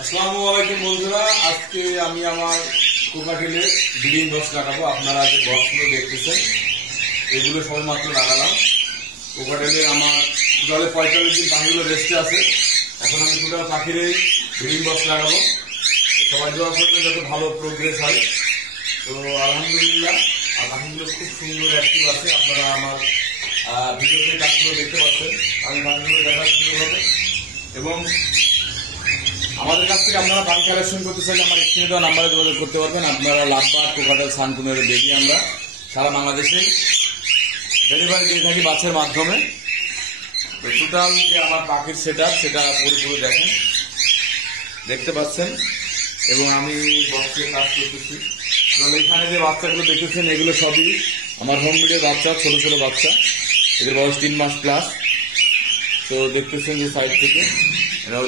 আসসালামু আলাইকুম বন্ধুরা, আজকে আমি আমার কোকাটেলের ব্রিডিং বক্স লাগাবো। আপনারা যে বক্সগুলো দেখতেছেন এগুলো সবাই মাত্র লাগালাম। কোকাটেলের আমার টোটালে 45 দিন পাখিগুলো রেস্টে আছে। এখন আমি টোটাল পাখির এই ব্রিডিং বক্স লাগাবো। সবাই দোয়া করবেন যাতে ভালো প্রোগ্রেস হয়। তো আলহামদুলিল্লাহ, আর পাখিগুলো খুব সুন্দর অ্যাক্টিভ আছে। আপনারা আমার ভিডিওতে কাজগুলো দেখতে পাচ্ছেন। আমি পাখিগুলো দেখার সুযোগ হবে এবং আমাদের কাছ থেকে আপনারা পাখি কালেকশন করতে চাইলে আমার স্ক্রিনে দেওয়া নাম্বারে যোগাযোগ করতে পারবেন। আপনারা লাভবার্ড, কোকাটেল, সানকুনের বেবি আমরা সারা বাংলাদেশে ডেলিভারি দিয়ে থাকি বাসের মাধ্যমে। তো টোটাল যে আমার পাখির সেটা পুরোপুরি দেখতে পাচ্ছেন এবং আমি বক্সে কাজ করতেছি। এবং এখানে যে বাচ্চাগুলো দেখতেছেন এগুলো সবই আমার হোম ব্রিডের বাচ্চা, ছোট ছোট বাচ্চা। এদের বয়স 3 মাস প্লাস। তো দেখতেছেন যে সাইড থেকে এরা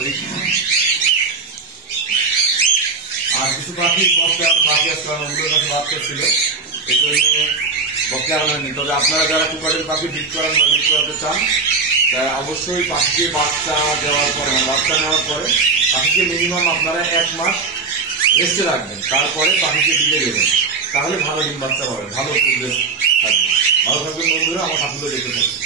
আর কিছু পাখি বক্সে বাকি আসতে ওগুলোর কাছে বাচ্চা ছিল, এই জন্য বক্সে আনেনি। তবে আপনারা যারা কোকাটেল পাখি বিট করান বা বিট করাতে চান, অবশ্যই পাখিকে বাচ্চা দেওয়ার পরে বাচ্চা নেওয়ার পরে পাখিকে মিনিমাম আপনারা 1 মাস রেস্টে রাখবেন, তারপরে পাখিকে দিতে দেবেন। তাহলে ভালো ডিম বাচ্চা হবে, ভালো প্রোগ্রেস থাকবে। ভালো থাকবেন বন্ধুরা, আমার পাখিগুলো দেখতে থাকবে।